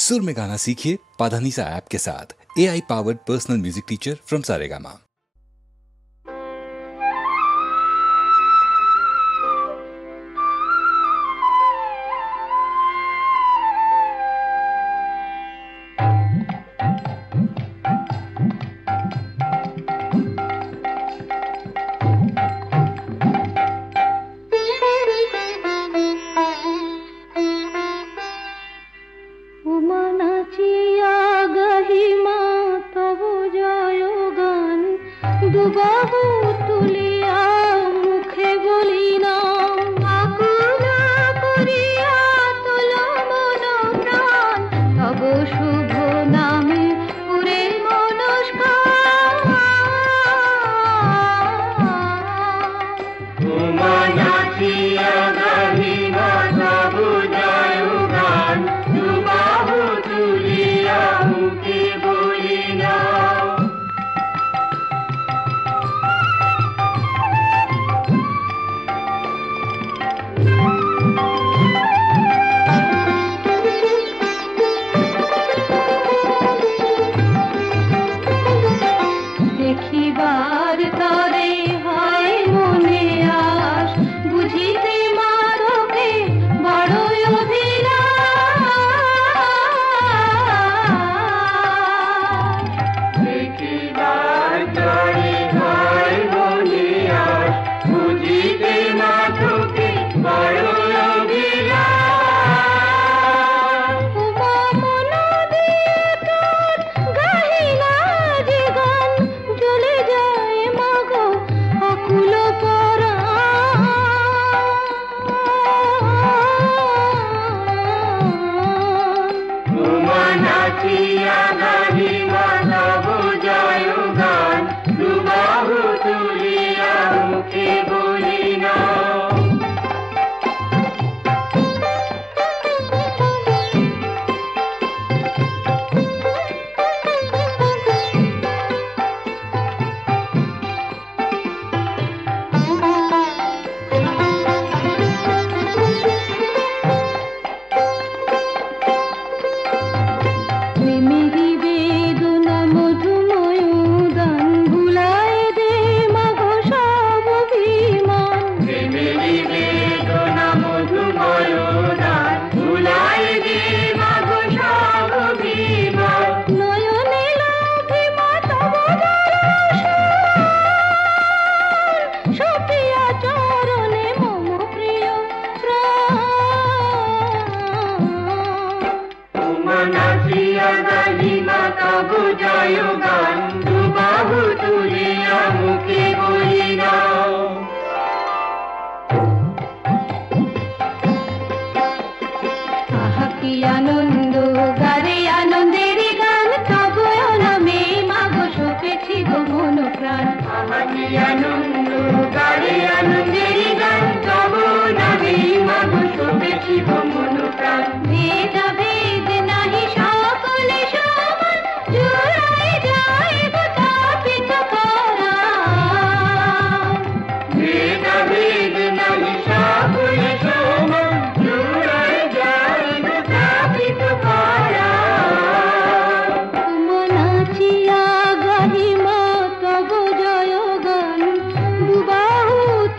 सुर में गाना सीखिए पाधानीसा ऐप के साथ। AI powered personal music teacher from Saregama.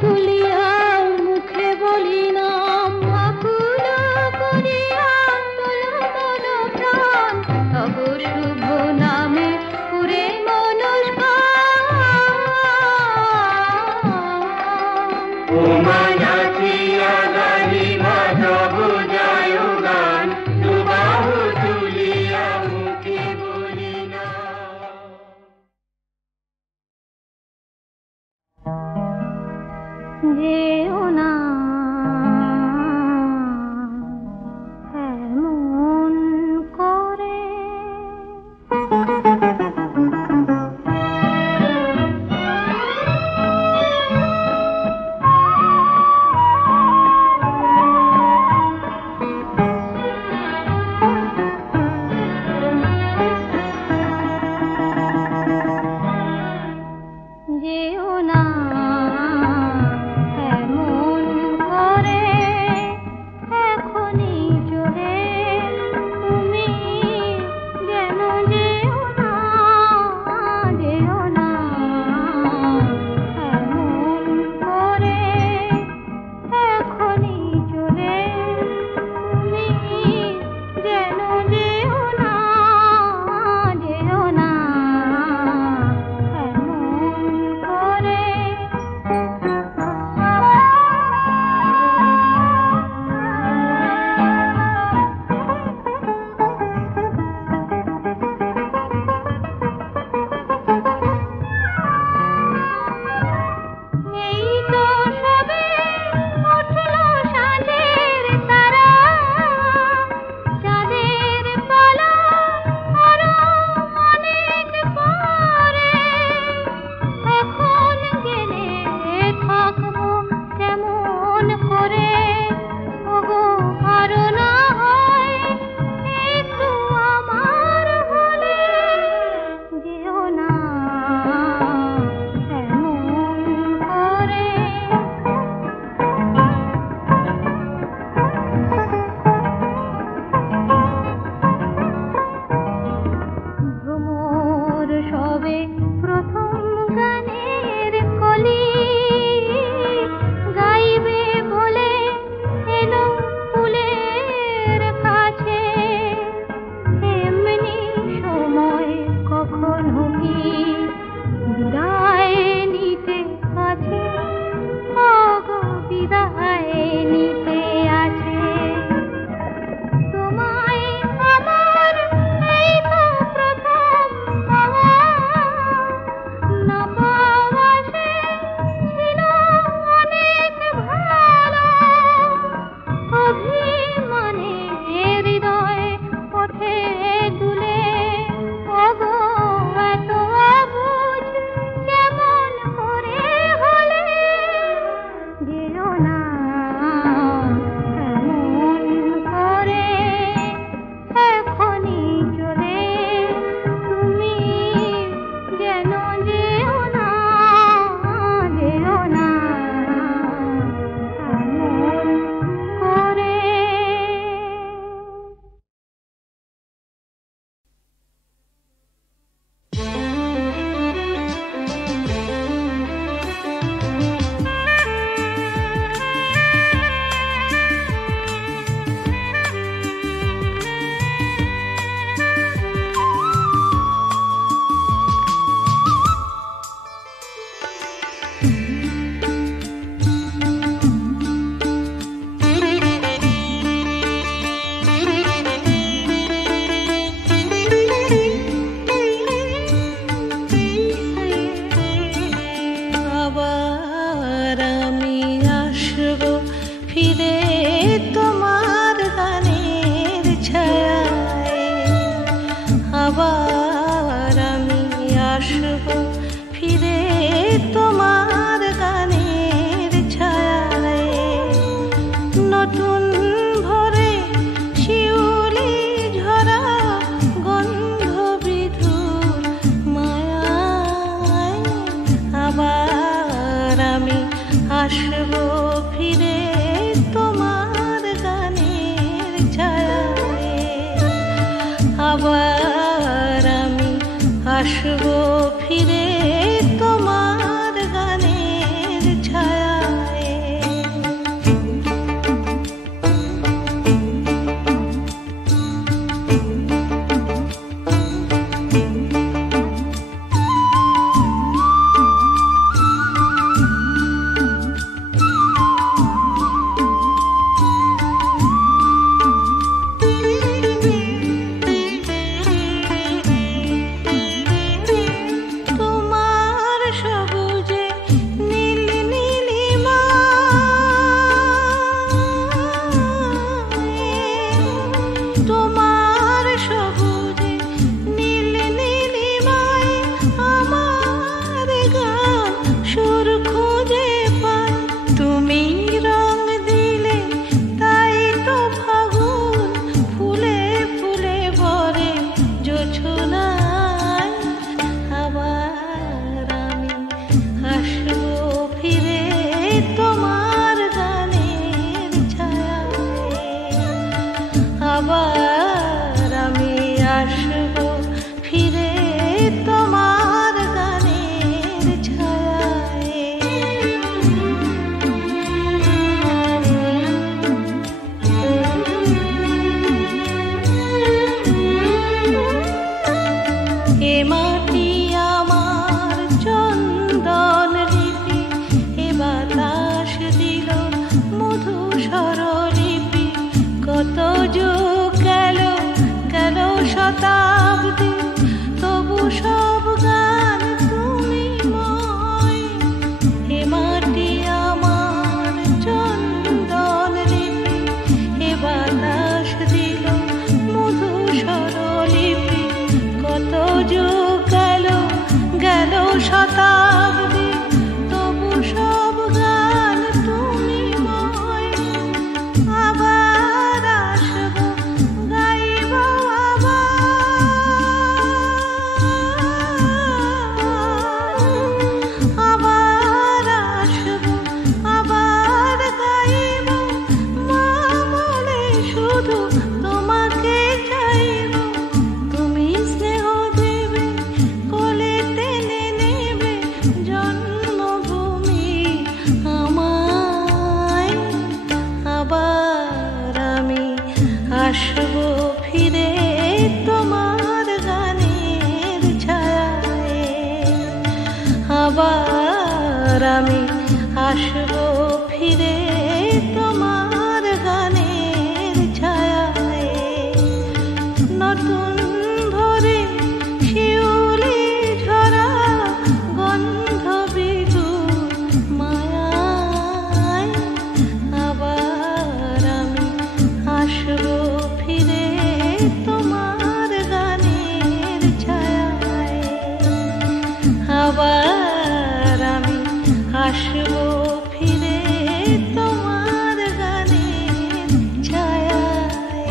তুলিয়া মুখে বলি না আবার আমি আসব ফিরে তোমার গানের ছায়ায়, নতুন ভোরে শিউলি ঝরা গন্ধ বিধুর মায়ায়। আবার আমি আসব ফিরে তোমার গানের ছায়ায়, আবার আমি আসব ফিরে তোমার গানের ছায়ায়। আবার আমি আসব ফিরে তোমার গানের ছায়ায়। এ মাটি আমার চন্দন লিপি, এ বাতাস দিল মধু স্বরলিপি, কত যুগ গেল গেল শতাব্দী, তবু সব গান তুমি ময়। এ মাটি আমার চন্দন লিপি, এ বাতাস দিল মধু স্বরলিপি, কত যুগ গেল গেল শতাব্দী, তবু সব গান তুমি ময়। আবার আসব গাইব আবার আসব আবার গাইব, মা বলে শুধু তোমাকে চাইব, তুমি স্নেহ দেবে কোলে টেনে নেবে জন্মভূমি আমায়। আবার আমি আসব ফিরে তোমার গানের ছায়ায়, আবার আমি আসব ফিরে তোমার গানের ছায়ায়, নতুন ভোরে শিউলি ঝরা গন্ধ বিধুর মায়ায়। আবার আমি আসব ফিরে তোমার গানের ছায়ায়, আবার আমি আসব ফিরে তোমার গানের ছায়ায়।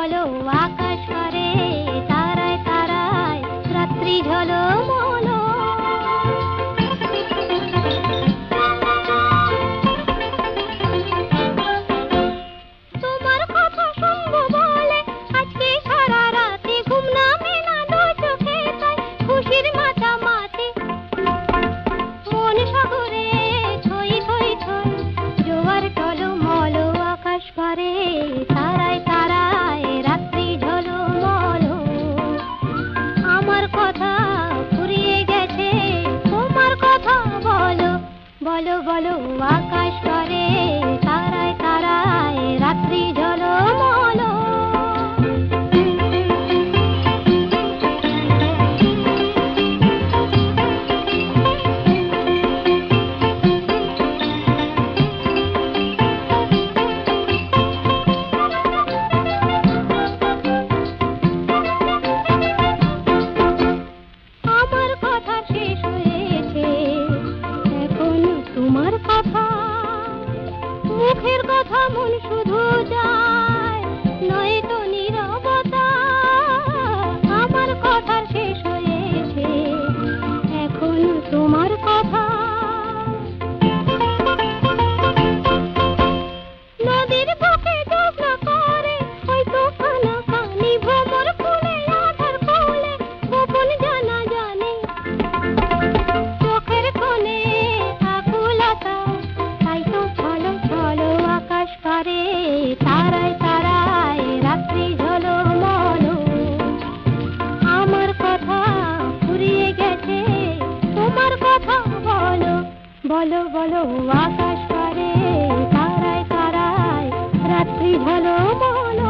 বলো আকাশ পারে তারায় তারায় রাত্রি ঝলমলো। তোমার কথা শুনবো বলে আজকে সারা রাতে ঘুম নামে না দু চোখে, তাই খুশির মাতামাতি মন সাগরে ছই ছই ছই জোয়ার টলমল। আকাশ পারে তারায় তারায় রাত্রি ঝলমল। আমার কথা ফুরিয়ে গেছে তোমার কথা বলো, বলো বলো আকাশ পারে তারায় তারায় রাত্রি ঝলমল। আমার কথা শেষ হয়েছে এখন তোমার কথা, মুখের কথা মন শুধু যায় নয়তো নীরবতা। আমার কথা শেষ হয়েছে এখন তোমার কথা। নদীর বুকে ডুবনা করে হয়তো খানা কানি ভ্রমর ফুলে আধার কোলে গোপন জানা জানে। চোখের কোণে আকুলতা তাই তো ছলো ছলো। আকাশ পারে তারায় তারায় রাত্রি ঝলমল। আমার কথা ফুরিয়ে গেছে তোমার কথা বলো, বলো বলো আকাশ পারে তারায় তারায় রাত্রি ঝলমল।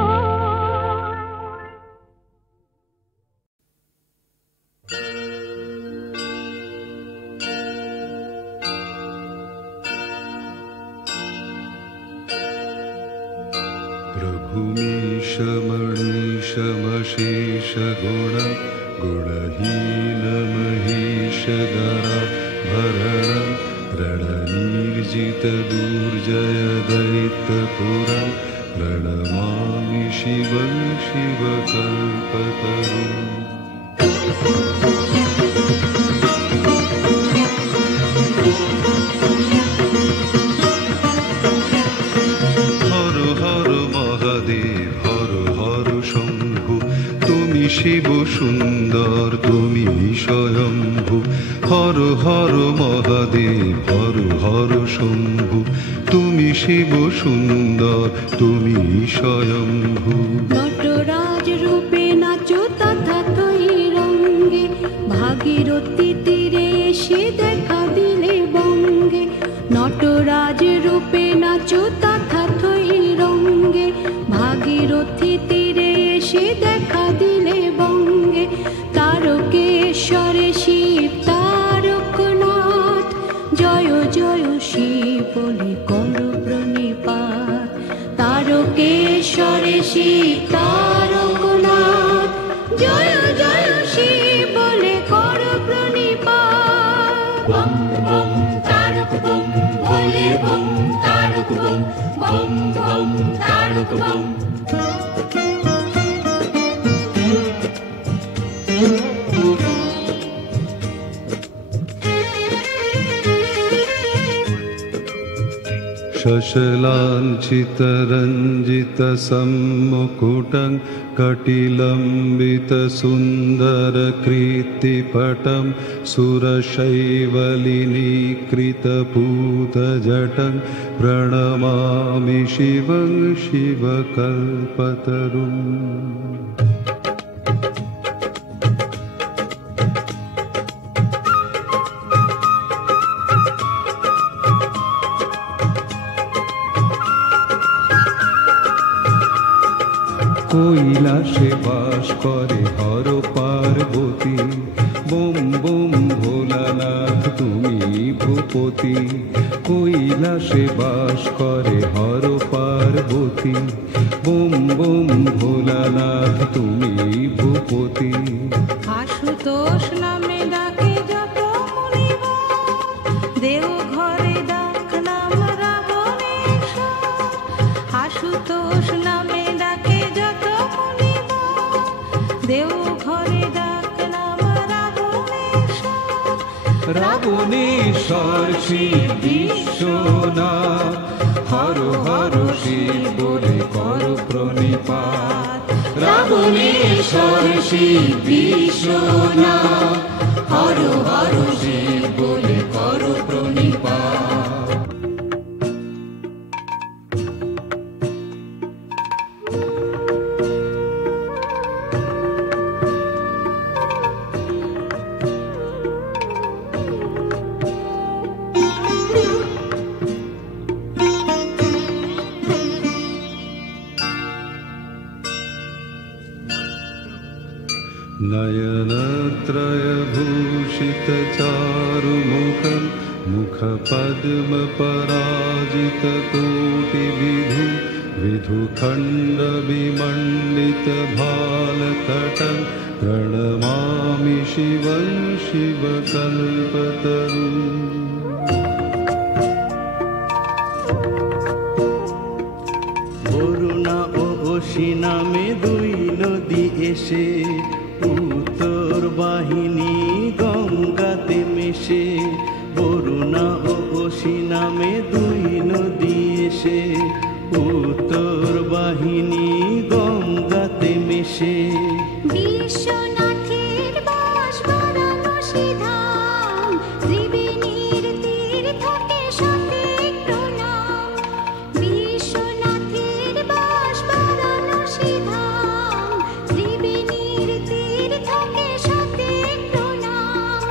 प्रभुमीश मणीश मशेष गुण गुणहीन महेश गरा भरण रणनीर्जित दुर्जय दैत्यपुरं प्रणमामि शिवं शिवकल्पतरुम्। हर हर महादेव हर हर शम्भु तुमि शिव सुन्दर तुमि स्वयम्भु। हर हर महादेव हर हर शम्भु तुमि शिव सुन्दर तुमि स्वयम्भु। নটরাজ রূপে নাচো তথা তৈ রঙ্গে, ভাগীরথী তীরে এসে দেখা দিলে বঙ্গে। নটরাজ রূপে নাচো তথা তৈ রঙ্গে, ভাগীরথী তীরে এসে দেখা দিলে বঙ্গে। তারকেশ্বরে শিব তারকনাথ জয় জয় শিব বলে করো প্রণিপাত। তারকেশ্বরে শিব তারকনাথ জয় জয় শিব বলে করো প্রণিপাত। বম বম তারক বম ভোলে bomb Tarak bomb bomb bomb Tarak bomb. शशलाञ्छितरञ्जितसम्मुकुटं कटिलम्बितसुन्दरकीर्तिपटं सुरशैवलिनीकृतपूतजटं प्रणमामि शिवं शिवकल्पतरुम्। কৈলাসে বাস করে হর পার্বতী, বোম বোম ভোলানাথ তুমি ভূপতি। কৈলাসে বাস করে হর পার্বতী, বোম বোম ভোলানাথ তুমি ভূপতি। আশুতোষ নামে ডাকে যত মুনিগণ, দেওঘরে ডাক নাম রাবণেশ্বর। আশুতোষ নামে ডাকে যত রাবণেশ্বর শিব বিশ্বনাথ, হর হর শিব বলে কর প্রণিপাত। রাবণেশ্বর শিব বিশ্বনাথ, হর হর শিব বলে কর প্রণিপাত। नयनत्रयभूषितचारुमुखं मुखपद्मपराजितकोटिविधुं विधुखण्डविमण्डितभालतटं प्रणमामि शिवं शिवकल्पतरुम्। বরুণা ও অসি নামে দুই নদী এসে উত্তর বাহিনী গঙ্গাতে মেশে। বরুণা ও অসি নামে দুই নদী এসে উত্তর বাহিনী গঙ্গাতে মেশে। বিশ্বনাথের বাস বারাণসী ধাম, ত্রিবেণীর তীর্থকে সতেক প্রণাম। বিশ্বনাথের বাস বারাণসী ধাম, ত্রিবেণীর তীর্থকে সতেক প্রণাম।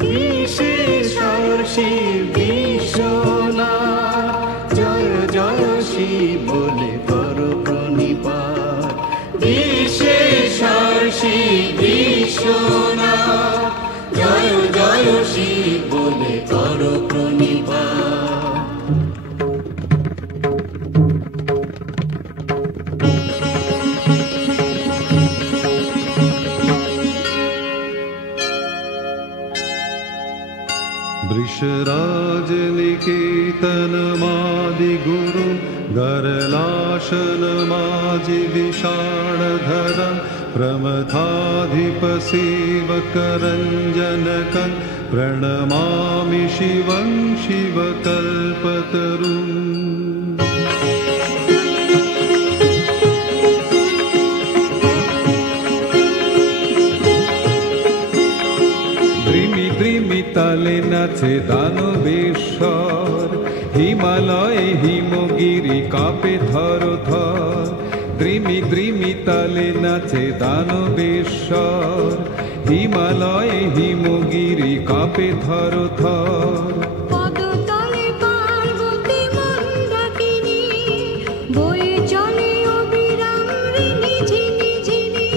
বিশেশ্বর শিব বিশ্বনাথ, জয় জয় শিব বলে কর প্রণিপাত। বিশেশ্বর শিব বিশ্বনাথ, জয় জয় শিব বলে কর প্রণিপাত। वृषराजनिकेतनमादिगुरु गरलाशनमाजिविषाणधरं प्रमथाधिपसेवकरञ्जनकं प्रणमामि शिवं शिवकल्पतरुम्। তলে নাচে দানবেশ্বর, হিমালয়ে হিমগিরি কাঁপে থর থর। দ্রিমি দ্রিমি তালে নাচে দানবেশ্বর, হিমালয়ে হিমগিরি কাঁপে থর থর। পদতলে পার্বতী মন্দাকিনী, বয়ে চলে অবিরাম ঋণী ঝিনি ঝিনি।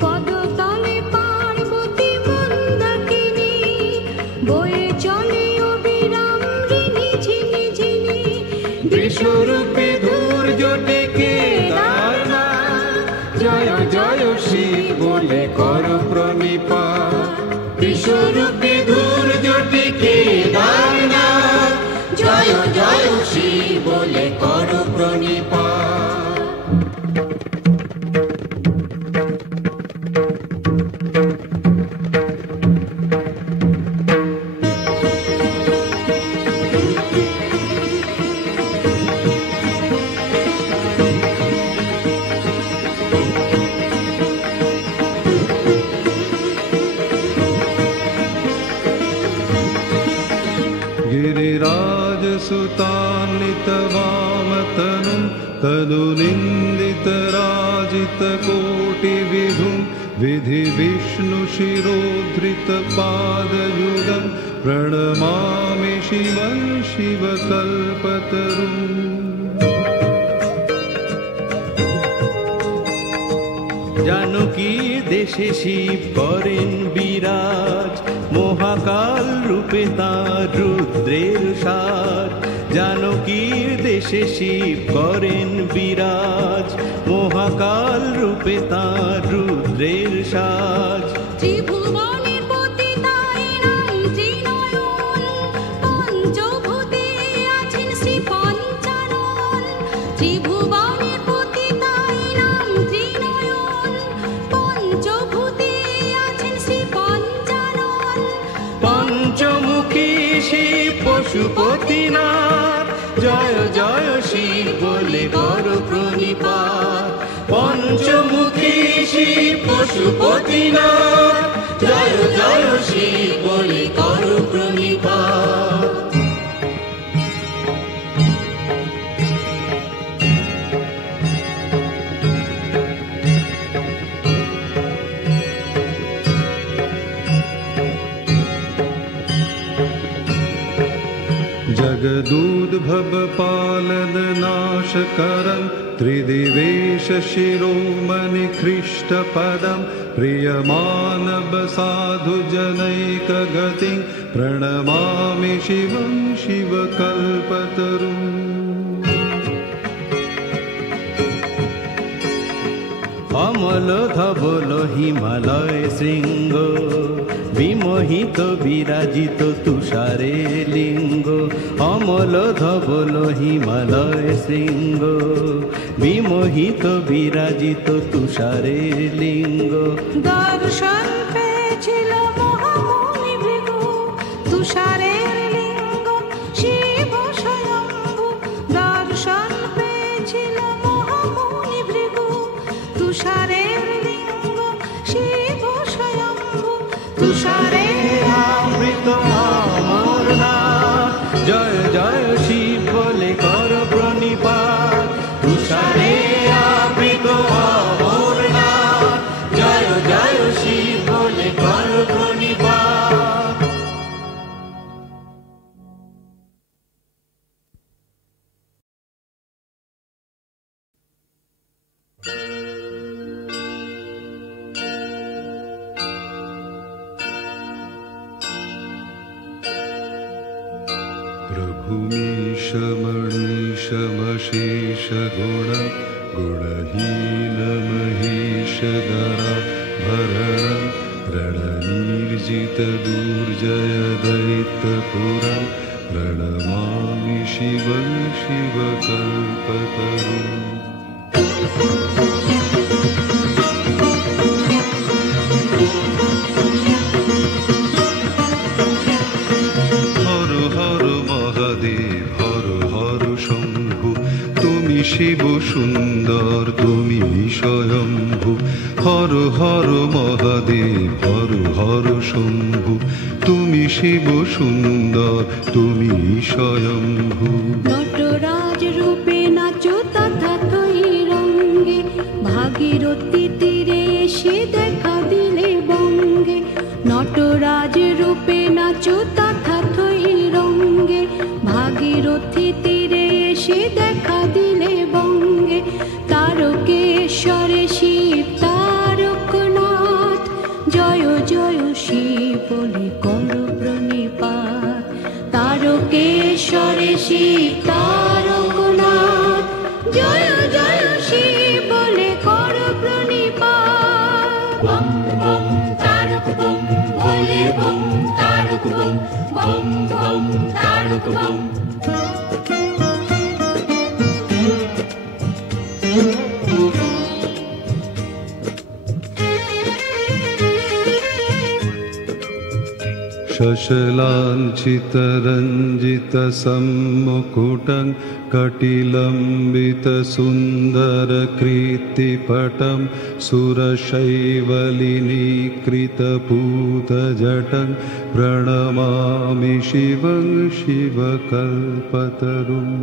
পদতলে পার্বতী মন্দাকিনী, বয়ে চলে অবিরাম ঋণী ঝিনি ঝিনি। বিশ্বরূপে ধৈর্য ডেকে দারনাথ, জয় জয় শিব বলে কর প্রণিপাত। বিশ্বরূপে ধৈর্য ডেকে দারনাথ, জয় জয় শিব বলে কর প্রণিপাত। गिरिराजसुतान्वितवामतनुं तनुनिन्दितराजितकोटिविधुं विधिविष्णुशिरोधृतपादयुगं प्रणमामि शिवं शिवकल्पतरुम्। জানকীর দেশে শিব করেন বিরাজ, মহাকাল রূপে তাঁর রুদ্রের সাজ। জানকীর দেশে শিব করেন বিরাজ, মহাকাল রূপে তাঁর রুদ্রের সাজ। ত্রিভুবনের পতি তাই নাম ত্রিনয়ন, পঞ্চভূতে আছেন শ্রী পঞ্চানন। ত্রিভুবনের পতি তাই নাম ত্রিনয়ন, পঞ্চভূতে আছেন শ্রী পঞ্চানন। পঞ্চম পশুপতিনাথ, জয় জয় শিব বলে করো প্রণিপাত। পঞ্চমুখী শিব পশুপতিনাথ, জয় জয় শিব বলে করো প্রণিপাত। जगदूद्भव पालन नाशकरं त्रिदिवेश शिरोमणि ख्रीष्टपदं प्रियमानव साधु जनैकगतिं प्रणमामि शिवं शिवकल्पतरुम्। অমল ধবল হিমালয় শৃঙ্গ, বিমোহিত বিরাজিত তুষারে লিঙ্গ। অমল ধবল হিমালয় শৃঙ্গ, বিমোহিত বিরাজিত তুষারে লিঙ্গ। দর্শন পেয়েছিল মহামুনি ভৃগু, তুষারের লিঙ্গ শিব স্বয়ম্ভু। দর্শন পেয়েছিল মহামুনি ভৃগু, তুষারের লিঙ্গ শিব স্বয়ম্ভু। তুষারের আবৃত অমরনাথ, জয় জয় শিব বলে কর প্রণিপাত। তুষারে আবৃত অমরনাথ, জয় জয় শিব বলে কর প্রণিপাত। प्रभुमीशमणीशमशेष गुण गुणहीनमहीशधरा भरणं रणनिर्जित दुर्जय दैत्यपुरं प्रणमामि शिवं शिवकल्पतरुम्। শিব সুন্দর তুমি স্বয়ম্ভু, হর হর মহাদেব হর হর শম্ভু। তুমি শিব সুন্দর তুমি স্বয়ম্ভু। নটরাজ রূপে নাচো তথাতই রঙ্গে, ভাগীরথী তীরে এসে দেখা দিলে বঙ্গে। নটরাজ রূপে নাচো তথাতই রঙ্গে, ভাগীরথী তীরে এসে দেখা দিলে বঙ্গে। তারকেশ্বরে শিব তারকনাথ, জয় জয় শিব বলে করো প্রণিপাত। তারকেশ্বরে শিব তারকনাথ, জয় জয় শিব বলে করো প্রণিপাত। বম বম তারক বম ভোলে bomb Tarak bomb, bomb bomb Tarak bomb. शशलाञ्छितरञ्जितसम्मुकुटं कटिलम्बितसुन्दरकीर्तिपटं सुरशैवलिनीकृतपूतजटं प्रणमामि शिवं शिवकल्पतरुम्।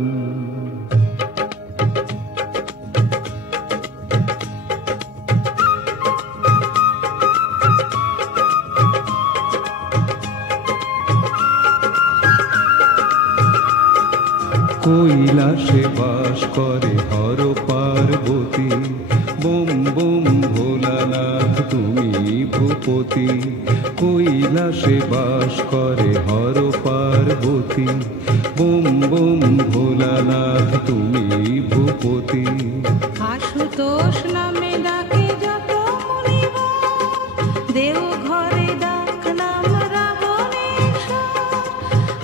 কৈলাসে বাস করে হর পার্বতী, বোম বোম ভোলানাথ তুমি ভূপতি। কৈলাসে বাস করে হর পার্বতী, বোম বোম ভোলানাথ তুমি ভূপতি। আশুতোষ নামে ডাকে যত মুনিগণ, দেও ঘরে ডাক নাম রাবণেশ্বর।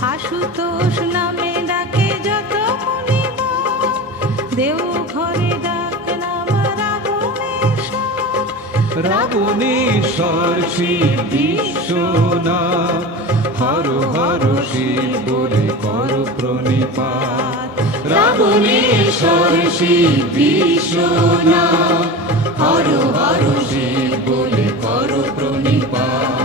আশুতোষ নামে ডাকে যত মুনিগণ, দেও ঘরে ডাক নাম রাবণেশ্বর। রাবণেশ্বর শিব বিশ্বনাথ, হর হর শিব বলে কর প্রণিপাত। রাবণেশ্বর শিব বিশ্বনাথ, হর হর শিব বলে করো প্রণিপাত।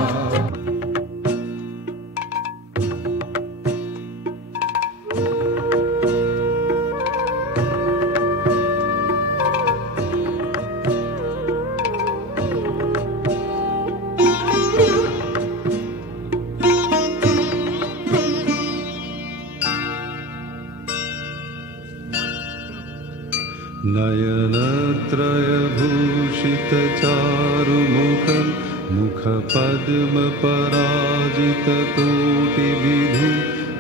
नयनत्रयभूषितचारुमुखं मुखपद्मपराजितकोटिविधु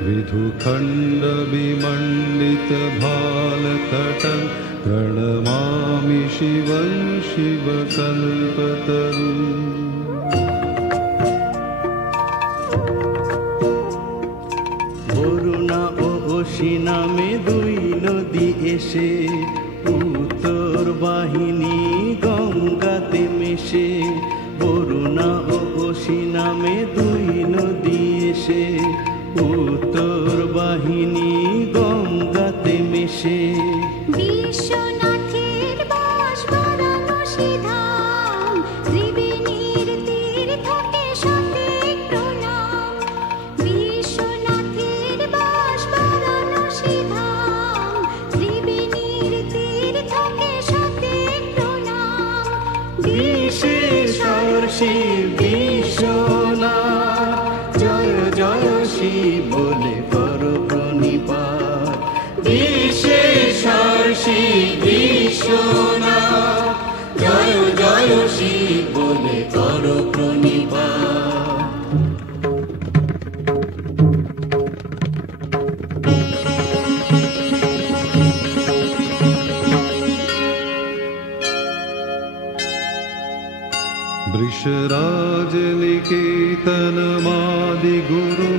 विधुखण्डविमण्डितभालतटं प्रणमामि शिवं शिवकल्पतरुम्। বরুণা ও অসি নামে দুই নদী এসে উত্তর বাহিনী গঙ্গাতে মেশে। বরুণা ও অসি নামে দুই নদী এসে উত্তর বাহিনী গঙ্গাতে মেশে। বিশ্বনাথের বাস বারাণসী ধাম, ত্রিবেণীর তীর্থকে সঠিক প্রণাম। বিশ্বনাথের বাস বারাণসী ধাম, ত্রিবেণীর তীর্থকে সঠিক প্রণাম। বিশেশ্বর শিব বিশ্বনাথ, জয় জয় শিব বলে করো প্রণিপাত। বিশেশ্বর শিব বিশ্বনাথ, জয় জয় শিব বলে করো প্রণিপাত। वृषराजनिकेतनमादिगुरु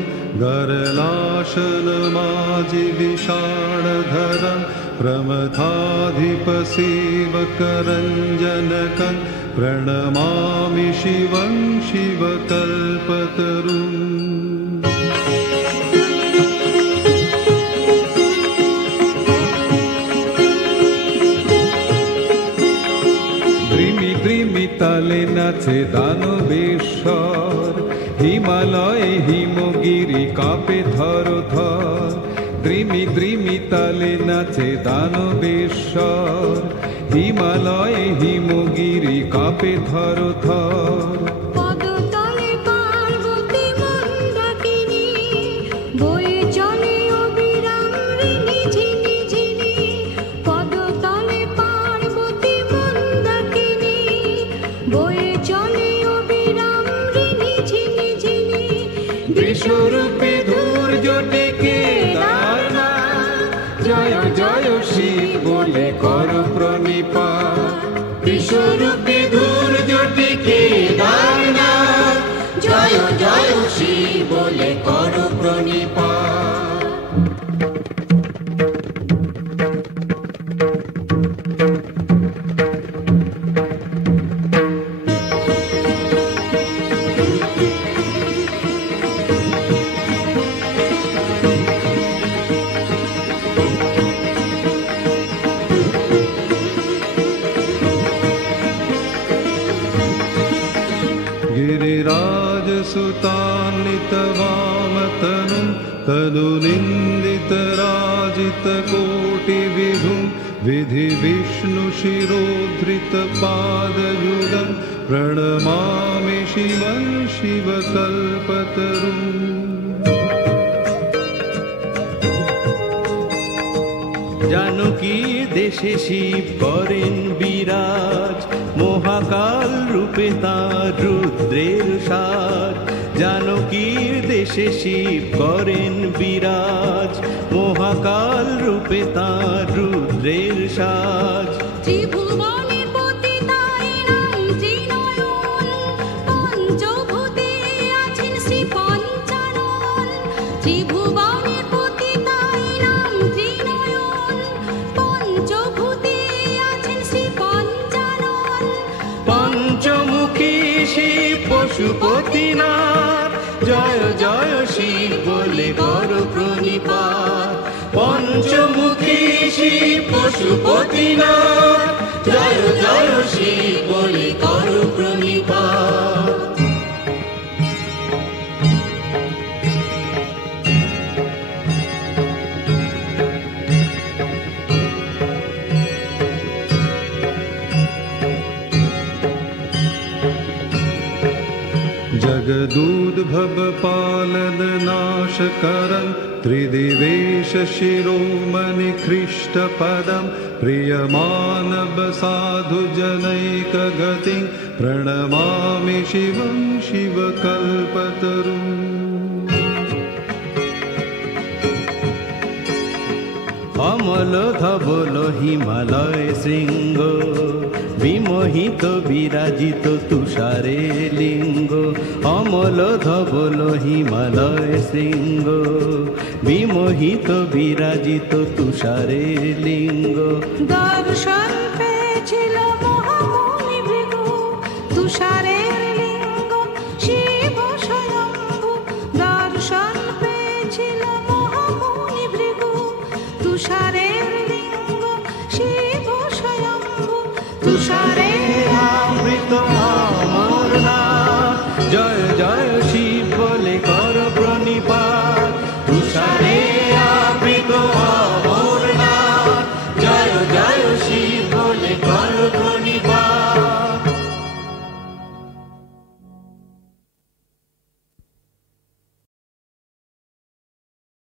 गरलाशनमाजि विषाणधरं प्रमथाधिपसेवकरञ्जनकं प्रणमामि शिवं शिवकल्पतरुम्। তলে নাচে দানবেশ্বর, হিমালয়ে হিমগিরি কাঁপে থর থর। দ্রিমি দ্রিমি তালে নাচে দানবেশ্বর, হিমালয়ে হিমগিরি কাঁপে থর থর। পদতলে পার্বতী মন্দাকিনী, বয়ে চলে অবিরাম ঋণী ঝিনি ঝিনি। পদতলে পার্বতী মন্দাকিনী, বয়ে চলে অবিরাম ঋণী ঝিনি ঝিনি। বিশ্বরূপে ধৈর্য ডেকে দারনাথ, জয় জয় শিব বলে করো প্রণিপাত। বিশ্বরূপে ধৈর্য ডেকে দারনাথ, জয় জয় শিব বলে করো প্রণিপাত। गिरिराजसुतान्वितवामतनुं तनुनिन्दितराजितकोटिविधुं विधिविष्णुशिरोधृतपादयुगं प्रणमामि शिवं शिवकल्पतरुम्। জানকী দেশে শিব করেন বিরাজ, মহাকাল রূপে তাঁর রুদ্রের সাজ। জানকীর দেশে শিব করেন বিরাজ, মহাকাল রূপে তাঁর রুদ্রের সাজ। ত্রিভুবনের পতি তার নাম ত্রিনয়ন, পঞ্চভূতে আছেন শ্রী পঞ্চানন। ত্রিভুবনের পতি তার নাম ত্রিনয়ন, পঞ্চভূতে আছেন শ্রী পঞ্চানন। পঞ্চমুখী শিব পশুপতিনাথ, জয় জয় শিব বলে করো প্রণিপাত। গোপীনাথ জয় জয় শিব বলে করো প্রণিপাত। जगदूद्भव पालन नाश करं त्रिदिवेश शिरोमणि ख्रीष्ट पदं प्रियमानव साधु जनैक गतिं प्रणमामि शिवं शिवकल्पतरुम्। অমল ধবল হিমালয় শৃঙ্গ বিমোহিত বিরাজিত তুষারে লিঙ্গ। অমল ধবল হিমালয় শৃঙ্গ বিমোহিত বিরাজিত তুষারে লিঙ্গ। দর্শন